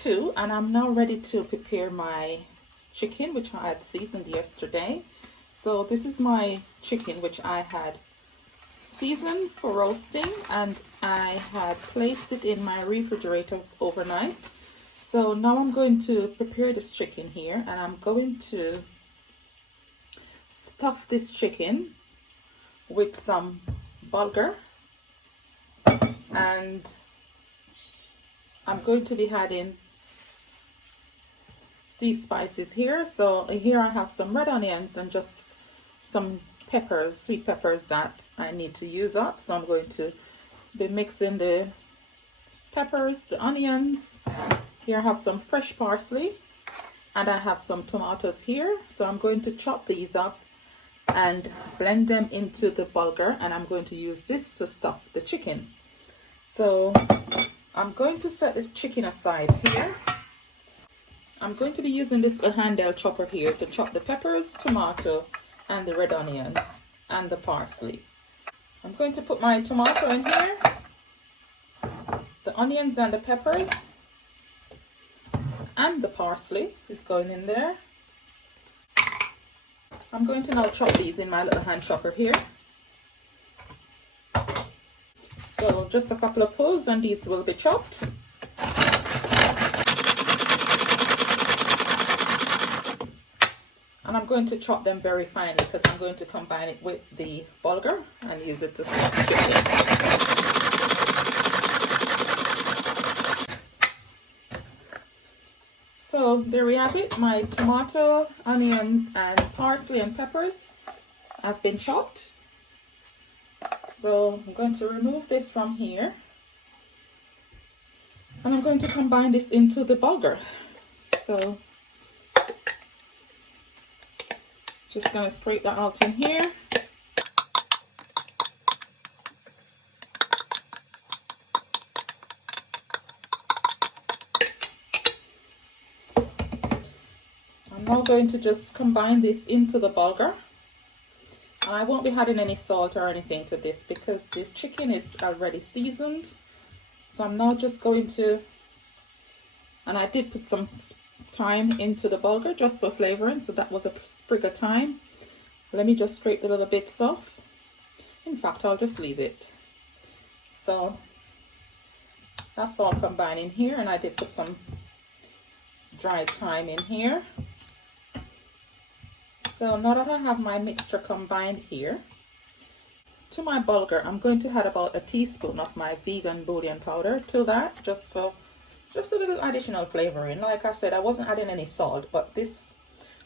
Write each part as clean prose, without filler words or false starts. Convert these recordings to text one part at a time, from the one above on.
2, and I'm now ready to prepare my chicken, which I had seasoned yesterday. So this is my chicken, which I had seasoned for roasting, and I had placed it in my refrigerator overnight. So now I'm going to prepare this chicken here, and I'm going to stuff this chicken with some bulgur, and I'm going to be adding these spices here. So here I have some red onions and just some peppers, sweet peppers that I need to use up. So I'm going to be mixing the peppers, the onions. Here I have some fresh parsley, and I have some tomatoes here. So I'm going to chop these up and blend them into the bulgur, and I'm going to use this to stuff the chicken. So I'm going to set this chicken aside here. I'm going to be using this little handheld chopper here to chop the peppers, tomato, and the red onion and the parsley. I'm going to put my tomato in here, the onions and the peppers, and the parsley is going in there. I'm going to now chop these in my little hand chopper here. So just a couple of pulls and these will be chopped. And I'm going to chop them very finely because I'm going to combine it with the bulgur and use it to stuff the chicken. So there we have it. My tomato, onions, and parsley and peppers have been chopped. So I'm going to remove this from here, and I'm going to combine this into the bulgur. So just going to scrape that out in here. I'm now going to just combine this into the bulgur. I won't be adding any salt or anything to this because this chicken is already seasoned. So I'm now just going to, and I did put some thyme into the bulgur just for flavoring, so that was a sprig of thyme. Let me just scrape the little bits off. In fact, I'll just leave it. So that's all combined in here, and I did put some dried thyme in here. So now that I have my mixture combined here, to my bulgur, I'm going to add about a teaspoon of my vegan bouillon powder to that, just a little additional flavoring. Like I said, I wasn't adding any salt, but this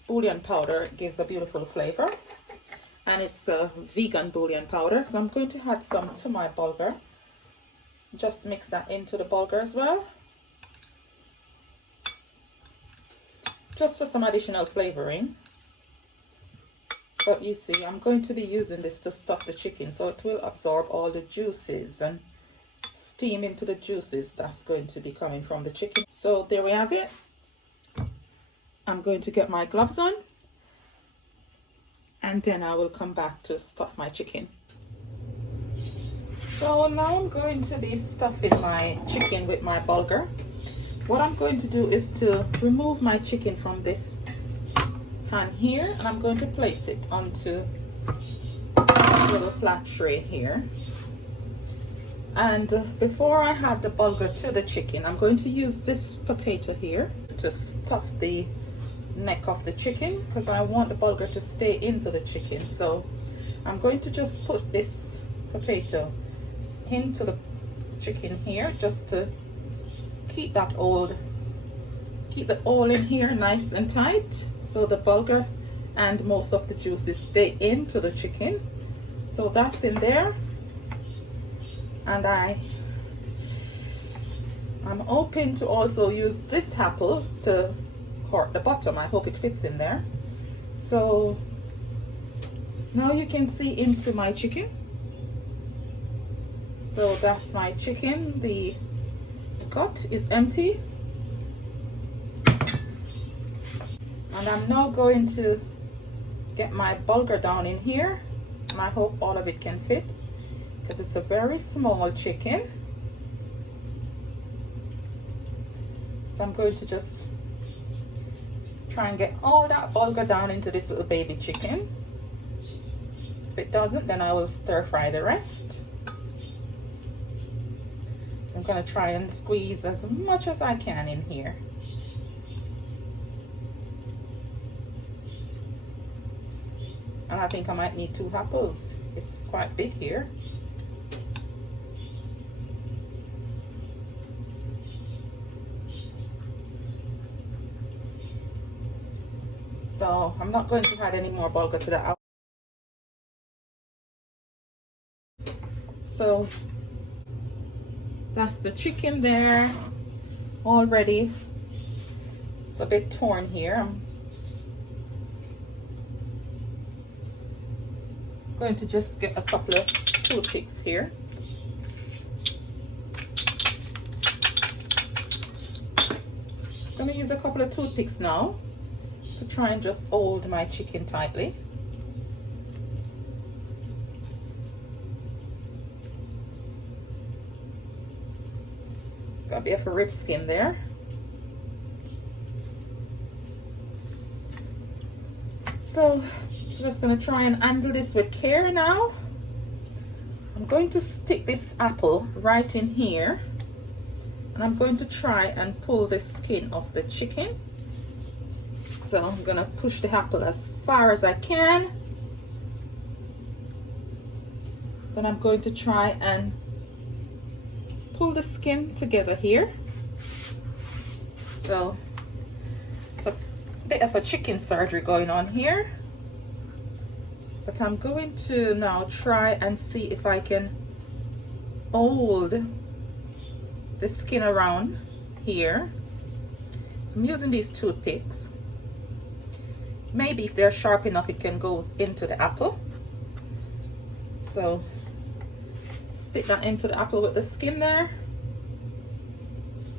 bouillon powder gives a beautiful flavor, and it's a vegan bouillon powder. So I'm going to add some to my bulgur. Just mix that into the bulgur as well, just for some additional flavoring. But you see, I'm going to be using this to stuff the chicken, so it will absorb all the juices and steam into the juices that's going to be coming from the chicken. So there we have it. I'm going to get my gloves on, and then I will come back to stuff my chicken. So now I'm going to be stuffing my chicken with my bulgur. What I'm going to do is to remove my chicken from this pan here, and I'm going to place it onto this little flat tray here. And before I add the bulgur to the chicken, I'm going to use this potato here to stuff the neck of the chicken, because I want the bulgur to stay into the chicken. So I'm going to just put this potato into the chicken here, just to keep the oil in here nice and tight, so the bulgur and most of the juices stay into the chicken. So that's in there, and I'm hoping to also use this apple to cut the bottom. I hope it fits in there. So now you can see into my chicken. So that's my chicken. The gut is empty. And I'm now going to get my bulgur down in here, and I hope all of it can fit because it's a very small chicken. So I'm going to just try and get all that bulgur down into this little baby chicken. If it doesn't, then I will stir fry the rest. I'm going to try and squeeze as much as I can in here. And I think I might need 2 apples. It's quite big here. So I'm not going to add any more bulgur to that. So that's the chicken there already. It's a bit torn here. I'm going to just get a couple of toothpicks here. Just going to use a couple of toothpicks now to try and just hold my chicken tightly. It's got a bit of a rib skin there. So I'm just going to try and handle this with care now. I'm going to stick this apple right in here, and I'm going to try and pull the skin off the chicken. So I'm going to push the apple as far as I can. Then I'm going to try and pull the skin together here. So it's a bit of a chicken surgery going on here. But I'm going to now try and see if I can hold the skin around here. So I'm using these toothpicks. Maybe if they're sharp enough, it can go into the apple. So stick that into the apple with the skin there.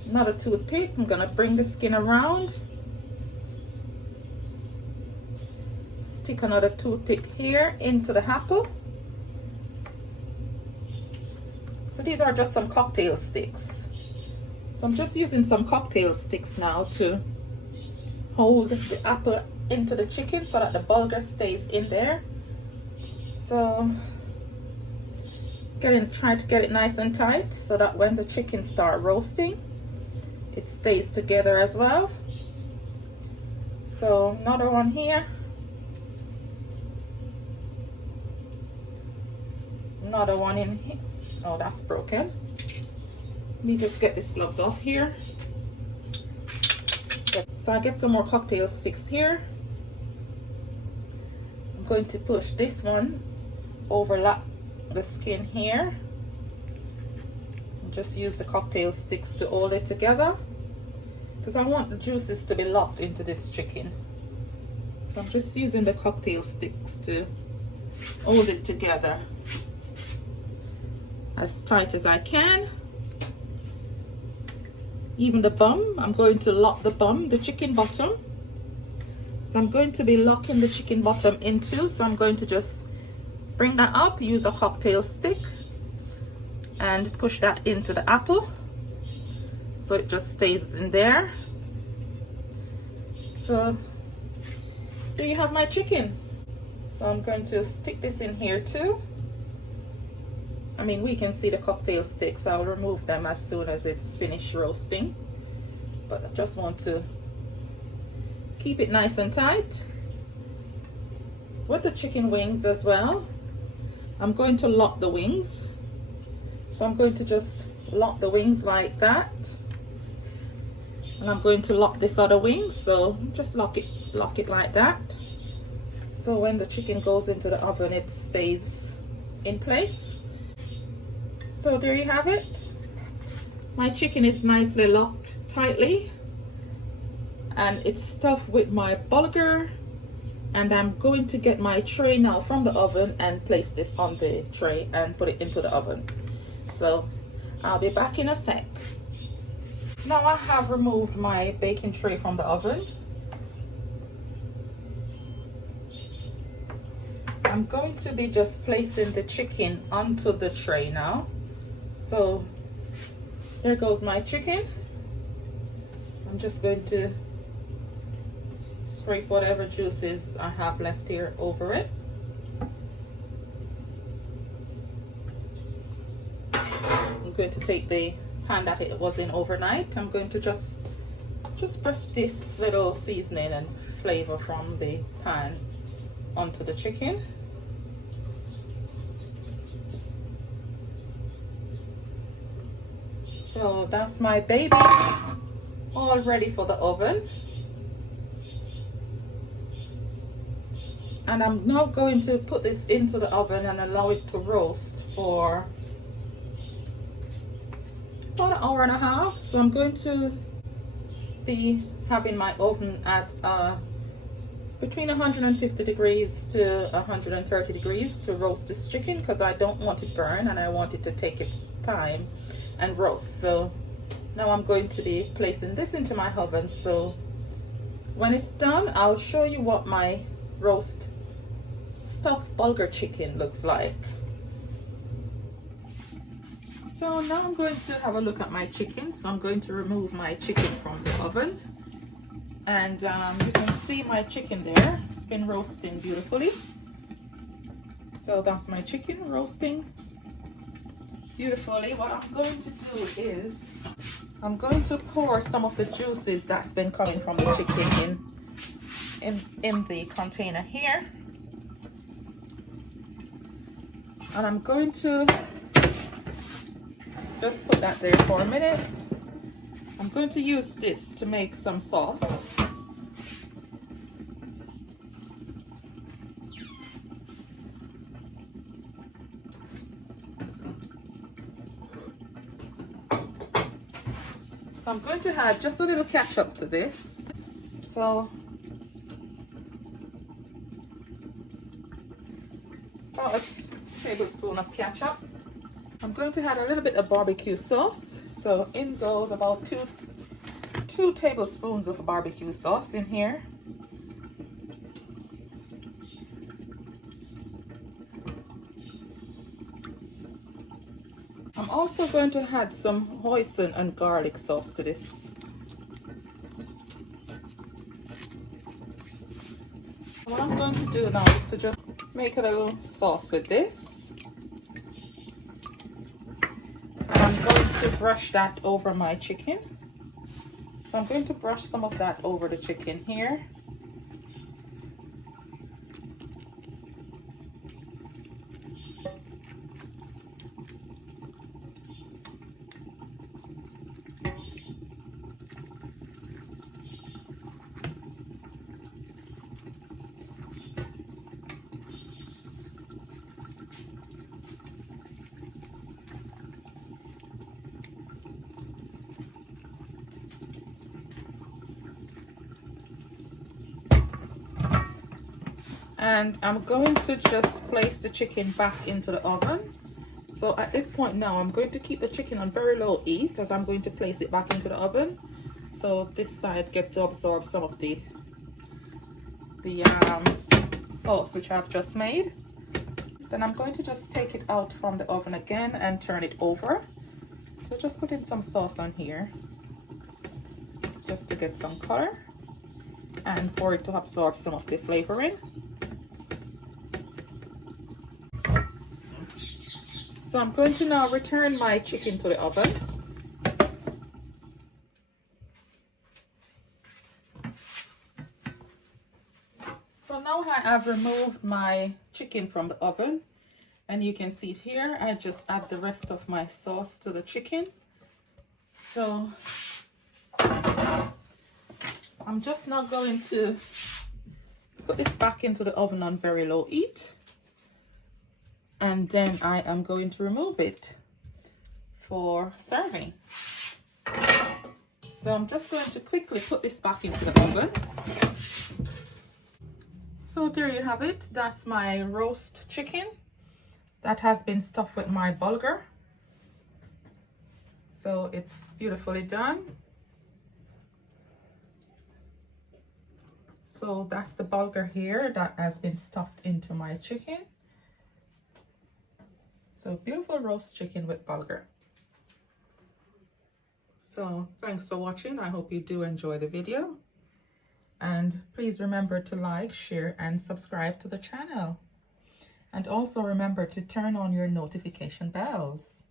Another toothpick. I'm gonna bring the skin around. Stick another toothpick here into the apple. So these are just some cocktail sticks. So I'm just using some cocktail sticks now to hold the apple into the chicken so that the bulgur stays in there. So try to get it nice and tight so that when the chicken start roasting, it stays together as well. So another one here. Another one in here. Oh, that's broken. Let me just get these plugs off here. So I get some more cocktail sticks here. I'm going to push this one, overlap the skin here, and just use the cocktail sticks to hold it together, because I want the juices to be locked into this chicken. So I'm just using the cocktail sticks to hold it together as tight as I can. Even the bum, I'm going to lock the bum, the chicken bottom. So I'm going to be locking the chicken bottom in two. So I'm going to just bring that up, use a cocktail stick, and push that into the apple so it just stays in there. So there you have my chicken. So I'm going to stick this in here too. I mean, we can see the cocktail sticks. I'll remove them as soon as it's finished roasting, but I just want to keep it nice and tight. With the chicken wings as well, I'm going to lock the wings. So I'm going to just lock the wings like that, and I'm going to lock this other wing. So just lock it like that, so when the chicken goes into the oven, it stays in place. So there you have it. My chicken is nicely locked tightly, and it's stuffed with my bulgur. And I'm going to get my tray now from the oven and place this on the tray and put it into the oven. So I'll be back in a sec. Now I have removed my baking tray from the oven. I'm going to be just placing the chicken onto the tray now. So there goes my chicken. I'm just going to scrape whatever juices I have left here over it. I'm going to take the pan that it was in overnight. I'm going to just brush this little seasoning and flavor from the pan onto the chicken. So that's my baby all ready for the oven. And I'm now going to put this into the oven and allow it to roast for about an hour and a half. So I'm going to be having my oven at between 150 degrees to 130 degrees to roast this chicken, because I don't want it burn and I want it to take its time and roast. So now I'm going to be placing this into my oven. So when it's done, I'll show you what my roast stuffed bulgur chicken looks like. So now I'm going to have a look at my chicken. So I'm going to remove my chicken from the oven, and you can see my chicken there. It's been roasting beautifully. So that's my chicken roasting beautifully. What I'm going to do is I'm going to pour some of the juices that's been coming from the chicken in the container here. And I'm going to just put that there for a minute. I'm going to use this to make some sauce. So I'm going to add just a little ketchup to this. So about a tablespoon of ketchup. I'm going to add a little bit of barbecue sauce. So in goes about two tablespoons of barbecue sauce in here. I'm also going to add some hoisin and garlic sauce to this. What I'm going to do now is to just make a little sauce with this. And I'm going to brush that over my chicken. So I'm going to brush some of that over the chicken here. And I'm going to just place the chicken back into the oven. So at this point now, I'm going to keep the chicken on very low heat as I'm going to place it back into the oven. So this side gets to absorb some of the sauce which I've just made. Then I'm going to just take it out from the oven again and turn it over. So just put in some sauce on here just to get some color and for it to absorb some of the flavoring. So I'm going to now return my chicken to the oven. So now I have removed my chicken from the oven, and you can see it here. I just add the rest of my sauce to the chicken. So I'm just now going to put this back into the oven on very low heat. And then I am going to remove it for serving. So I'm just going to quickly put this back into the oven. So there you have it. That's my roast chicken that has been stuffed with my bulgur. So it's beautifully done. So that's the bulgur here that has been stuffed into my chicken. So beautiful roast chicken with bulgur. So thanks for watching. I hope you do enjoy the video. And please remember to like, share, and subscribe to the channel. And also remember to turn on your notification bells.